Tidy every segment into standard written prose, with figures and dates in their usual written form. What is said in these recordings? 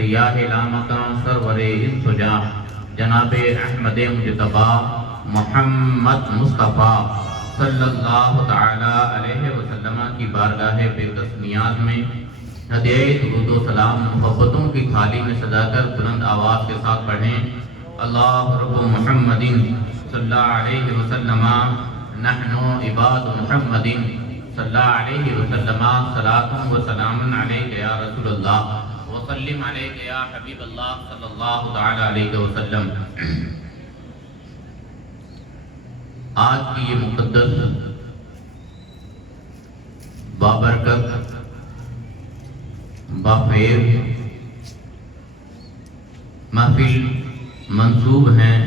سیاہ لامکان سرور انسجا جناب احمد مجتبی محمد مصطفیٰ صلی اللہ تعالی علیہ وسلم کی بارگاہ بےکس نیاز میں ہدیہ درود و سلام محبتوں کی تھالی میں سجا کر بلند آواز کے ساتھ پڑھیں اللہ رب محمد صلی اللہ علیہ وسلم نحن عباد محمد صلی اللہ علیہ وسلم صلاۃ و سلام علیک یا رسول اللہ وسلم علیک یا حبیب اللہ صلی اللہ تعالی علیہ وسلم۔ آج کی یہ مقدس بابرکت بافیض محفل منسوب ہیں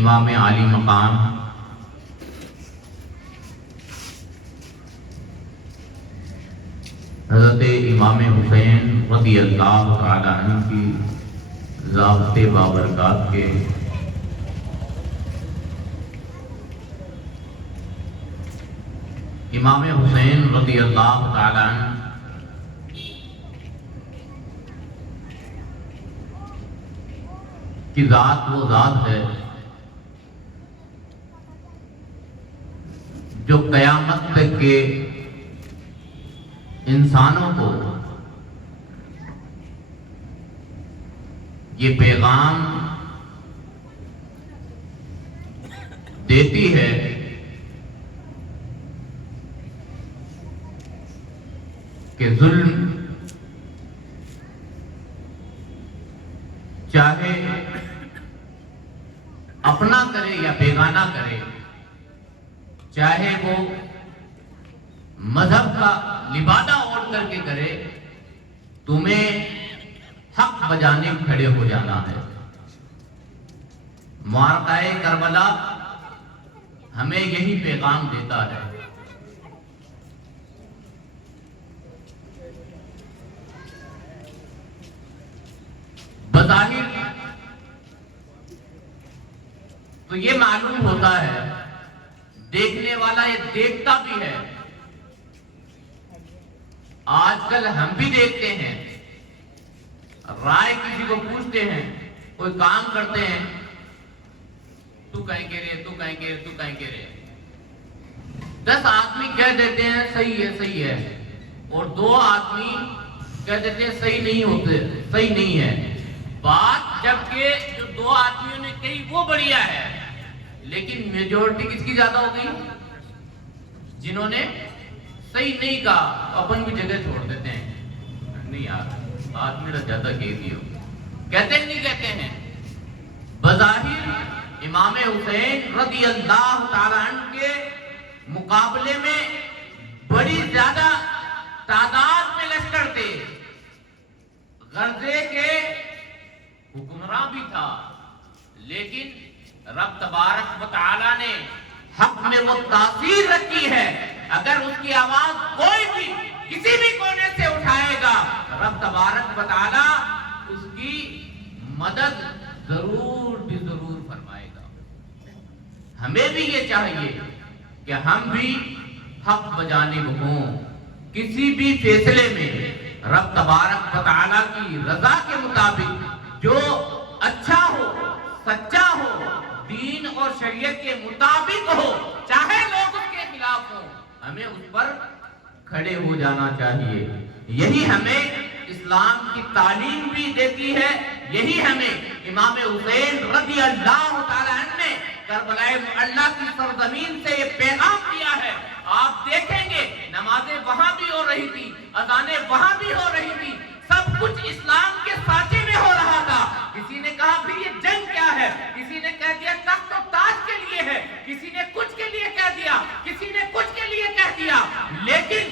امام عالی مقام حضرت امام حسین رضی اللہ تعالی عنہ کی ضابطِ بابرکات کے امام حسین رضی اللہ تعالی عنہ کی ذات وہ ذات ہے جو قیامت تک کے انسانوں کو یہ پیغام دیتی ہے کہ ظلم چاہے اپنا کرے یا بیگانہ کرے، چاہے وہ مذہب کا لبادہ اوڑھ کر کے کرے، تمہیں حق بجانے کھڑے ہو جانا ہے۔ معرکہ کربلا ہمیں یہی پیغام دیتا ہے۔ بظاہر تو یہ معلوم ہوتا ہے، دیکھنے والا یہ دیکھتا بھی ہے۔ آج کل ہم بھی دیکھتے ہیں، رائے کسی کو پوچھتے ہیں، کوئی کام کرتے ہیں، تو کہیں گے رے، تو کہیں گے رے، تو کہیں گے رے۔ 10 آدمی کہہ دیتے ہیں صحیح ہے صحیح ہے، اور 2 آدمی کہہ دیتے ہیں صحیح نہیں ہوتے، صحیح نہیں ہے۔ بات جبکہ جو 2 آدمیوں نے کہی وہ بڑھیا ہے، لیکن میجورٹی کس کی زیادہ ہو گئی؟ جنہوں نے صحیح نہیں کہا، اپن بھی جگہ چھوڑ دیتے ہیں، نہیں یار آدمی نے زیادہ کہہ دیا، کہتے نہیں کہتے ہیں۔ بظاہر امام حسین رضی اللہ تعالیٰ عنہ کے مقابلے میں بڑی زیادہ تعداد میں لشکر تھے، غزے کے حکمراں بھی تھا، لیکن رب تبارک و تعالیٰ نے حق میں وہ تاثیر رکھی ہے، اگر اس کی آواز کوئی بھی کسی بھی کونے سے اٹھائے گا، رب تبارک و تعالیٰ اس کی مدد ضرور بھی ضرور فرمائے گا۔ ہمیں بھی یہ چاہیے کہ ہم بھی حق بجانب ہوں، کسی بھی فیصلے میں رب تبارک و تعالیٰ کی رضا کے مطابق جو اچھا ہو، سچا ہو، دین اور شریعت کے مطابق ہو، چاہے لوگ اس کے خلاف ہوں، ہمیں اس پر کھڑے ہو جانا چاہیے۔ یہی ہمیں اسلام کی تعلیم بھی دیتی ہے، یہی ہمیں امام حسین رضی اللہ تعالیٰ عنہ نے کربلا معلیٰ کی سرزمین سے یہ پیغام دیا ہے۔ آپ دیکھیں گے نمازیں وہاں بھی ہو رہی تھی، اذانیں وہاں بھی ہو رہی تھی، سب کچھ اسلام کے سانچے میں ہو رہا تھا۔ کسی نے کہا پھر یہ جنگ کیا ہے، کسی نے کہہ دیا تخت و تاج کے لیے ہے، کسی نے کچھ کے لیے کہہ دیا، کسی نے کچھ کے لیے کہہ دیا، لیکن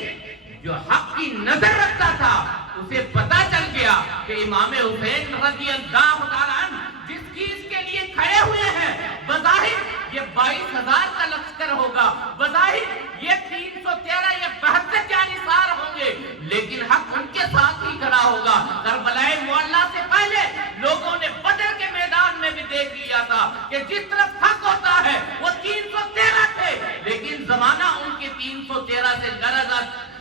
جو حق کی نظر رکھتا تھا اسے پتا چل گیا کہ امام حسین رضی اللہ تعالیٰ عنہ جس چیز کے لیے کھڑے ہوئے ہیں، بظاہر یہ 22,000 کا لشکر ہوگا، بظاہر یہ 313 یا 72 جانثار ہوں گے، لیکن حق ان کے ساتھ ہی کھڑا ہوگا۔ کربلا معلیٰ سے پہلے لوگوں نے بدر کے میدان میں بھی دیکھ لیا تھا کہ جس طرف حق ہوتا ہے وہ 313 تھے، لیکن زمانہ ان کے 313 سے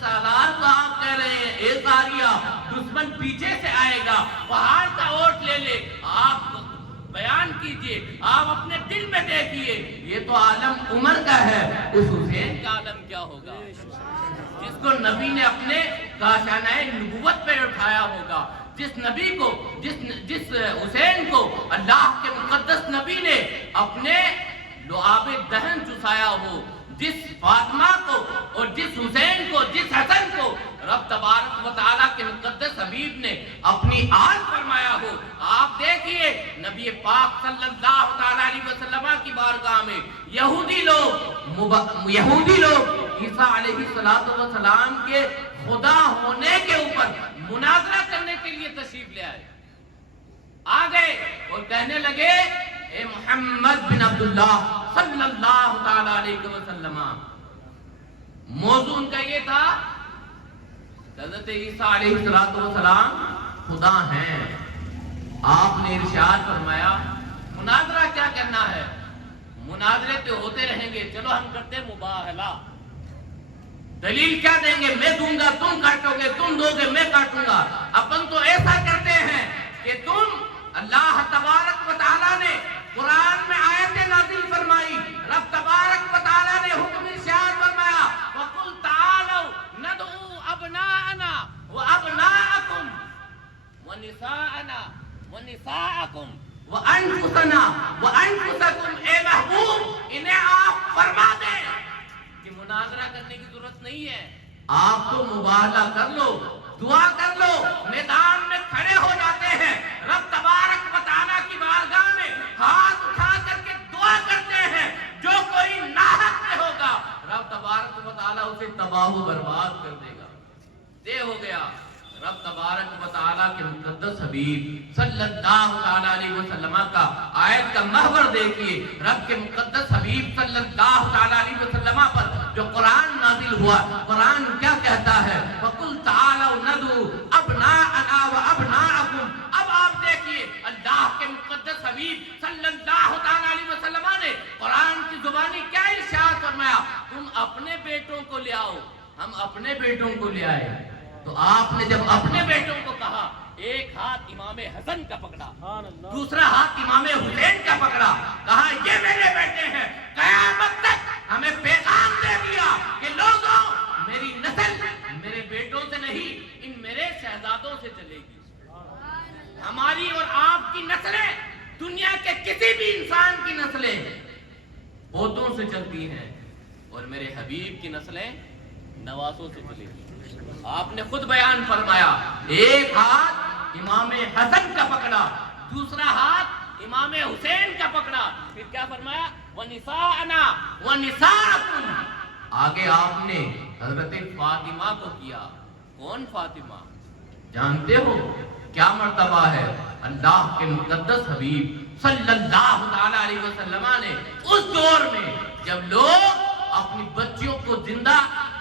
سالار کو آپ کہہ رہے ہیں اے ساریہ دشمن پیچھے سے آئے گا، پہاڑ کا اوٹ لے لے، آپ بیان کیجئے، آپ اپنے دل میں دیکھیے، یہ تو عالم عمر کا ہے، اس حسین کا عالم کیا ہوگا جس کو نبی نے اپنے کاشانہ نبوت پہ اٹھایا ہوگا، جس نبی کو جس حسین کو اللہ کے مقدس نبی نے اپنے لعاب دہن چسایا ہو، جس فاطمہ کو اور جس حسین کو جس حسن کو رب تبارک و تعالیٰ کے مقدس حبیب نے اپنی آل فرمایا ہو۔ آپ دیکھیے نبی پاک صلی اللہ تعالیٰ علیہ وسلم کی بارگاہ میں یہودی لوگ عیسیٰ علیہ السلام کے خدا ہونے کے اوپر مناظرہ کرنے کے لیے تشریف لے آ گئے اور کہنے لگے اے محمد بن عبداللہ صلی اللہ تعالیٰ علیہ وسلم، موضوع ان کا یہ تھا حضرت عیسیٰ علیہ السلام خدا ہیں۔ آپ نے ارشاد فرمایا مناظرہ کیا کرنا ہے، مناظرے تو ہوتے رہیں گے، چلو ہم کرتے مباہلہ، دلیل کیا دیں گے، میں دوں گا تم کاٹو گے، تم دو گے میں کاٹوں گا۔ اپن تو ایسا کرتے ہیں کہ تم اللہ تبارک و تعالیٰ نے قرآن میں آیتیں نازل فرمائی، رب تبارک و تعالیٰ نے حکم ارشاد فرمایا وَقُلْ تَعَالَوْا نَدْعُوا أَبْنَاءَنَا وَأَبْنَاءَكُمْ وَنِسَاءَنَا وَنِسَاءَكُمْ وَأَنفُسَنَا وَأَنفُسَكُمْ۔ اے محبوب انہیں آپ فرما دیں کہ مناظرہ کرنے کی ضرورت نہیں ہے، آپ تو مباہلہ کر لو، دعا کر لو، میدان میں کھڑے ہو جاتے ہیں، رب تبارک و تعالیٰ کی بارگاہ میں ہاتھ اٹھا کر کے دعا کرتے ہیں، جو کوئی ناحق پہ ہوگا رب تبارک و تعالیٰ اسے تباہ و برباد کر دے گا۔ یہ ہو گیا رب تبارک و تعالیٰ کے مقدس حبیب صلی اللہ تعالیٰ علیہ وسلم کا آیت کا محور دیکھیے، رب کے مقدس حبیب صلی اللہ تعالیٰ علیہ وسلم پر جو قرآن نازل ہوا، قرآن کیا کہتا ہے وَقُلْ تَعَالَوْا نَدْعُوا أَبْنَاءَنَا وَأَبْنَاءَكُمْ۔ اب آپ دیکھیے اللہ کے مقدس حبیب صلی اللہ تعالیٰ علیہ وسلم نے قرآن کی زبانی کیا ارشاد فرمایا، تم اپنے بیٹوں کو لے آؤ، ہم اپنے بیٹوں کو لے آئے۔ تو آپ نے جب اپنے بیٹوں کو کہا، ایک ہاتھ امام حسن کا پکڑا، دوسرا ہاتھ امام حسین کا پکڑا، کہا یہ میرے بیٹے ہیں، قیامت تک ہمیں پیغام دے دیا کہ لوگوں میری نسل میرے بیٹوں سے نہیں ان میرے شہزادوں سے چلے گی۔ ہماری اور آپ کی نسلیں دنیا کے کسی بھی انسان کی نسلیں پوتوں سے چلتی ہیں، اور میرے حبیب کی نسلیں نواسوں سے چلے گی۔ آپ نے خود بیان فرمایا ایک ہاتھ امام حسن کا پکڑا، دوسرا ہاتھ امام حسین کا پکڑا، پھر کیا فرمایا وَنِسَاءَنَا وَنِسَاءَكُمْ۔ آگے آپ نے حضرت فاطمہ کو کیا۔ کون فاطمہ جانتے ہو کیا مرتبہ ہے؟ اللہ کے مقدس حبیب صلی اللہ تعالیٰ علیہ وسلم نے اس دور میں جب لوگ اپنی بچیوں کو زندہ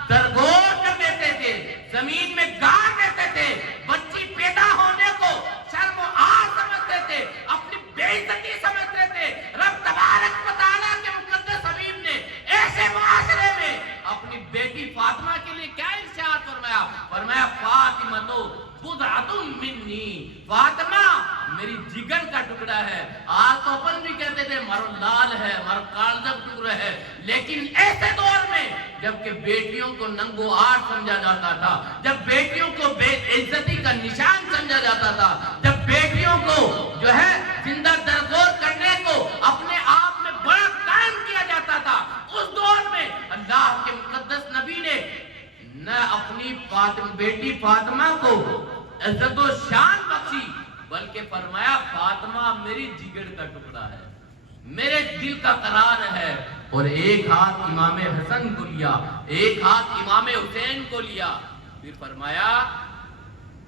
درگور کر دیتے تھے، زمین میں گاڑ دیتے تھے، بچی پیدا ہونے کو شرم و عار سمجھتے تھے، اپنی بے عزتی سمجھتے تھے، رب تبارک و تعالیٰ کے مقدس حبیب نے ایسے معاشرے میں اپنی بیٹی فاطمہ کے لیے کیا ارشاد فرمایا؟ فرمایا فاطمہ تو بضعۃ منی، فاطمہ میری جگر کا ٹکڑا ہے۔ آج تو اپن بھی کہتے تھے مارو لال ہے، مارو کالجہ ٹکڑا ہے، لیکن ایسے دور میں جب کہ بیٹیوں کو ننگو آر سمجھا جاتا تھا، جب بیٹیوں کو بے عزتی کا نشان سمجھا جاتا تھا، جب بیٹیوں کو جو ہے زندہ درگور کرنے کو اپنے آپ میں بڑا کام کیا جاتا تھا، اس دور میں اللہ کے مقدس نبی نے نہ اپنی بیٹی فاطمہ کو عزت و شان بخشی، بلکہ فرمایا فاطمہ میری جگر کا ٹکڑا ہے، میرے دل کا قرار ہے۔ اور ایک ہاتھ امام حسن کو لیا، ایک ہاتھ امام حسین کو لیا، پھر فرمایا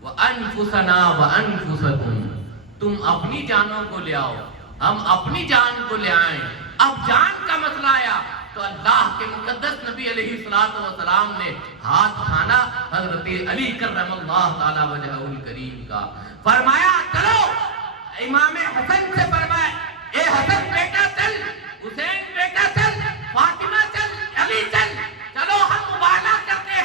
وَأَنفُسَنَا وَأَنفُسَكُمْ، تم اپنی جانوں کو لے آؤ، ہم اپنی جان کو لے آئیں۔ اب جان کا مسئلہ آیا تو اللہ کے مقدس نبی علیہ السلام نے ہاتھ اٹھانا حضرت علی کرم اللہ تعالی وجہہ الکریم کا، فرمایا چلو امام حسن سے فرمایا اے حسن بیٹا چل، حسین بیٹا چل، فاطمہ چل، علی چل، چلو ہم مباہلہ کرتے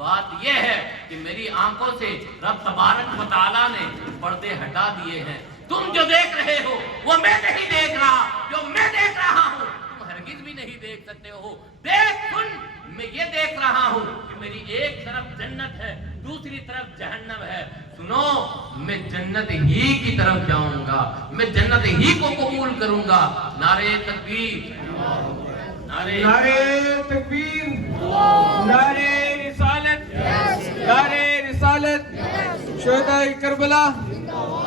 بات یہ ہے کہ میری آنکھوں سے رب تبارک و تعالیٰ نے پردے ہٹا دیے ہیں. تم جو دیکھ رہے ہو وہ میں نہیں دیکھ رہا، جو میں دیکھ رہا ہوں تم ہرگز بھی نہیں دیکھ سکتے ہو. دیکھ سن، میں یہ دیکھ رہا ہوں کہ میری ایک طرف جنت ہے، دوسری طرف جہنم ہے. سنو، میں جنت ہی کی طرف جاؤں گا، میں جنت ہی کو قبول کروں گا. نعرہ تکبیر، نعرہ تکبیر، نعرہ رسالت، نعرہ رسالت. شہداء کربلا،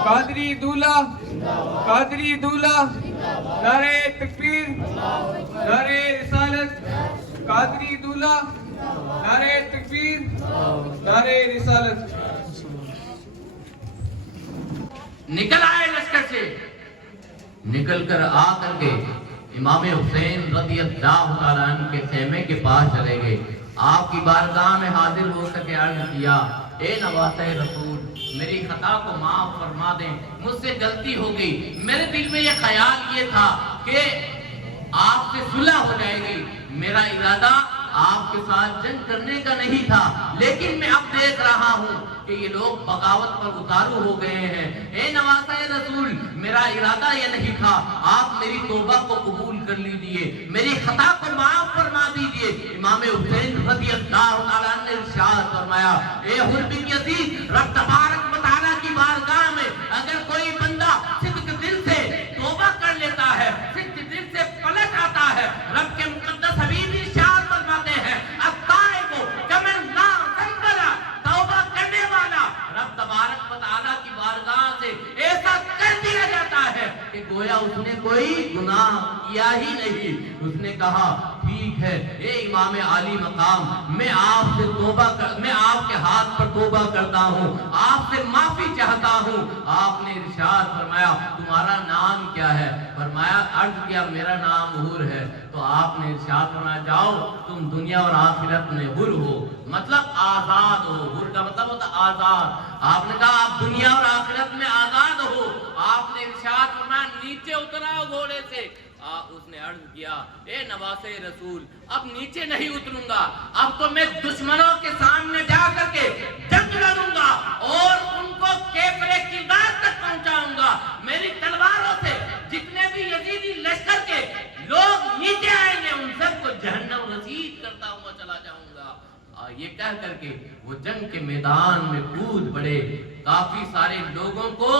قادری دولہ، قادری دولہ. نعرہ تکبیر، نعرہ رسالت، قادری دولہ. نعرہ تکبیر، نعرہ رسالت. نکل آئے لشکر سے، نکل کر آ کر کے امام حسین رضی اللہ تعالیٰ عنہ کے خیمے کے پاس چلے گئے. آپ کی بارگاہ میں حاضر ہو کر کے عرض کیا، اے نواسہ رسول، میری خطا کو معاف فرما دیں، مجھ سے غلطی ہو گئی. میرے دل میں یہ خیال یہ تھا کہ آپ سے صلح ہو جائے گی، میرا ارادہ آپ کے ساتھ جنگ کرنے کا نہیں تھا، لیکن میں اب دیکھ رہا ہوں کہ یہ لوگ بغاوت پر اتارو ہو گئے ہیں. اے نواسہ رسول، میرا ارادہ یہ نہیں تھا، آپ میری توبہ کو قبول کر لیجئے، میری خطا کو معاف فرما دیجئے. امام حسین رضی اللہ تعالیٰ عنہ نے ارشاد فرمایا، اے حر بن یزید، رب تبارک و تعالیٰ کی بارگاہ میں اگر کوئی بندہ صدق دل سے توبہ کر لیتا ہے، صدق دل سے پلٹ آتا ہے، رب کے مقدس حبیب ارشاد فرماتے ہیں، التائب کمن لا ذنب لہ، توبہ کرنے والا رب تبارک و تعالیٰ کی بارگاہ سے ایسا کر دیا جاتا ہے کہ گویا اس نے کوئی گناہ کیا ہی نہیں. اس نے کہا، ٹھیک ہے اے امام عالی مقام، میں آپ سے میں آپ کے ہاتھ پر توبہ کرتا ہوں، آپ سے معافی چاہتا ہوں. آپ نے ارشاد فرمایا، تمہارا نام کیا ہے؟ فرمایا، عرض کیا، میرا نام حر ہے. تو آپ نے ارشاد فرمایا، جاؤ تم دنیا اور آخرت میں حر ہو، مطلب آزاد ہو. حر کا مطلب ہوتا آزاد. آپ نے کہا آپ دنیا اور آخرت میں آزاد ہو. آپ نے ارشاد فرمایا، نیچے اتراؤ گھوڑے سے. اس نے عرض کیا، اے نواسہ رسول، اب نیچے نہیں اتروں گا، اب تو میں دشمنوں کے سامنے جا کر کے جنگ لڑوں گا اور ان کو کیفرے کردار تک پہنچاؤں گا. میری تلواروں سے جتنے بھی یزیدی لشکر کے لوگ نیچے آئیں گے ان سب کو جہنم رسید کرتا ہوا چلا جاؤں گا. یہ کہہ کر کے وہ جنگ کے میدان میں کود پڑے، کافی سارے لوگوں کو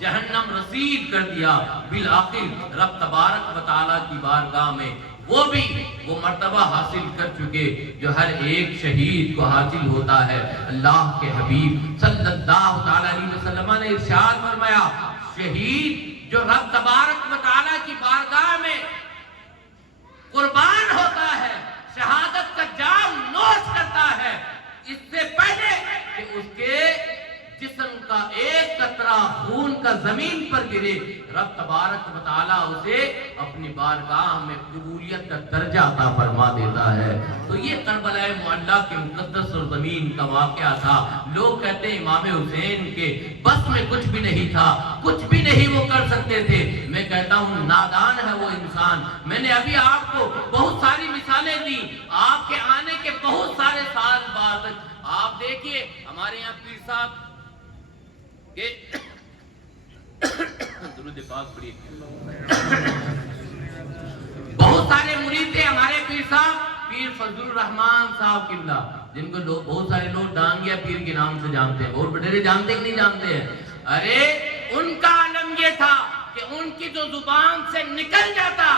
جہنم رسید کر دیا. بالآخر رب تبارک و تعالیٰ کی بارگاہ میں وہ بھی وہ مرتبہ حاصل کر چکے جو ہر ایک شہید کو حاصل ہوتا ہے. اللہ کے حبیب صلی اللہ علیہ وسلم نے ارشاد فرمایا، شہید جو رب تبارک و تعالیٰ کی بارگاہ میں قربان ہوتا ہے، شہادت کا جام نوش کرتا ہے، اس سے پہلے کہ اس کے جسم کا ایک قطرہ خون کا زمین پر گرے، رب تبارک و تعالیٰ اسے اپنی بارگاہ میں قبولیت کا درجہ عطا فرما دیتا ہے. تو یہ کربلا معلیٰ کے مقدس اور زمین کا واقعہ تھا. لوگ کہتے ہیں امام حسین کے بس میں کچھ بھی نہیں تھا، کچھ بھی نہیں وہ کر سکتے تھے. میں کہتا ہوں نادان ہے وہ انسان. میں نے ابھی آپ کو بہت ساری مثالیں دی، آپ کے آنے کے بہت سارے سال بعد. آپ دیکھیے ہمارے یہاں پیر صاحب درود پاک پڑھیے، بہت سارے مرید تھے ہمارے پیر صاحب، پیر فضل الرحمان صاحب قبلہ، جن کو بہت سارے لوگ ڈانگیا پیر کے نام سے جانتے ہیں. اور بڑے جانتے کہ نہیں جانتے ہیں؟ ارے ان کا عالم یہ تھا کہ ان کی جو زبان سے نکل جاتا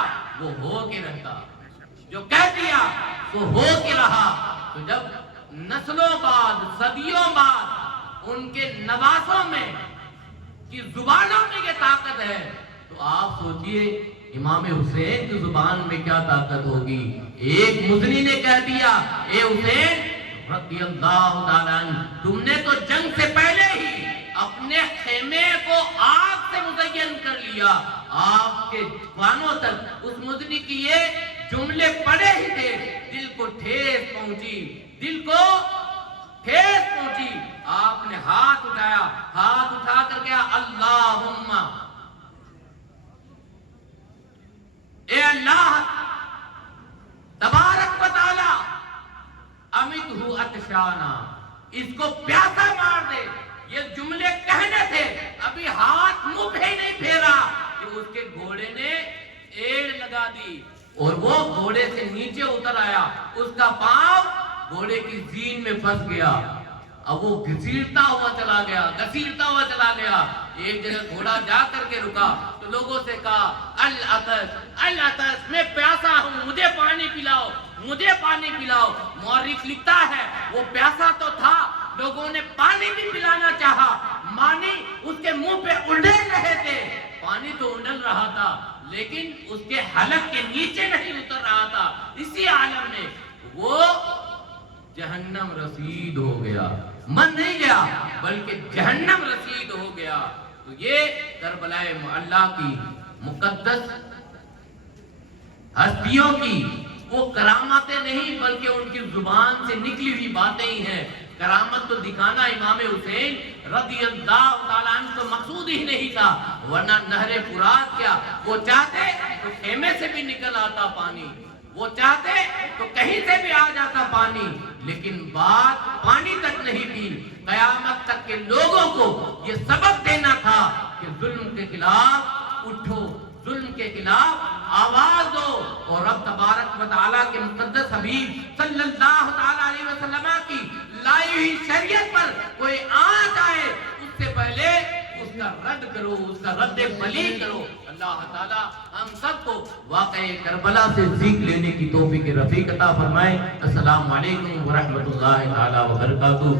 وہ ہو کے رہتا، جو کہہ دیا وہ ہو کے رہا. تو جب نسلوں بعد صدیوں بعد ان کے نواسوں میں کی زبانوں میں یہ طاقت ہے، تو آپ سوچئے امام حسین کی زبان میں کیا طاقت ہوگی. ایک مزنی نے کہہ دیا، اے حسین رضی اللہ تعالیٰ عنہ، تم نے تو جنگ سے پہلے ہی اپنے خیمے کو آگ سے مزین کر لیا. آپ کے کانوں تک اس مزنی کی یہ جملے پڑے ہی تھے، دل کو ٹھیس پہنچی، دل کو ٹھیس پہنچی. آپ نے ہاتھ اٹھایا، ہاتھ اٹھا کر کہا، اللہم اے اللہ تبارک و تعالی امیتہ عطشانا، اس کو پیاسا مار دے، یہ جملے کہنے تھے، ابھی ہاتھ منہ پہ ہی نہیں پھیرا کہ اس کے گھوڑے نے ایڑ لگا دی اور وہ گھوڑے سے نیچے اتر آیا، اس کا پاؤں گھوڑے کی زین میں پھنس گیا، اب وہ گھسیٹتا ہوا چلا گیا، ایک جگہ گھوڑا جا کر کے رکا تو لوگوں سے کہا العطش، میں پیاسا ہوں، مجھے پانی پلاؤ۔ مورخ لکھتا ہے وہ پیاسا تو تھا، لوگوں نے پانی بھی پلانا چاہا، پانی اس کے منہ پہ اڑیل رہے تھے، پانی تو اڑل رہا تھا لیکن اس کے حلق کے نیچے نہیں اتر رہا تھا۔ اسی عالم میں وہ جہنم رسید ہو گیا، من نہیں گیا بلکہ جہنم رسید ہو گیا۔ تو یہ کربلا معلی کی مقدس ہستیوں کی وہ کرامتیں نہیں بلکہ ان کی زبان سے نکلی ہوئی باتیں ہی ہیں۔ کرامت تو دکھانا امام حسین رضی اللہ تعالیٰ عنہ تو مقصود ہی نہیں تھا، ورنہ نہر فرات کیا وہ چاہتے تو خیمے سے بھی نکل آتا پانی، وہ چاہتے تو کہیں سے بھی آ جاتا پانی، لیکن بات پانی تک نہیں تھی۔ قیامت تک کے لوگوں کو یہ سبق دینا تھا کہ ظلم کے خلاف اٹھو، ظلم کے خلاف آواز دو، اور رب تبارک و تعالیٰ کے مقدس حبیب صلی اللہ تعالیٰ علیہ وسلم کی لائی ہوئی شریعت پر کوئی آنچ آئے اس سے پہلے اس کا رد کرو، اس کا رد بلی کرو۔ اللہ تعالیٰ ہم سب کو واقعہ کربلا سے سیکھ لینے کی توفیق رفیق عطا فرمائے۔ السلام علیکم ورحمۃ اللہ تعالیٰ وبرکاتہ۔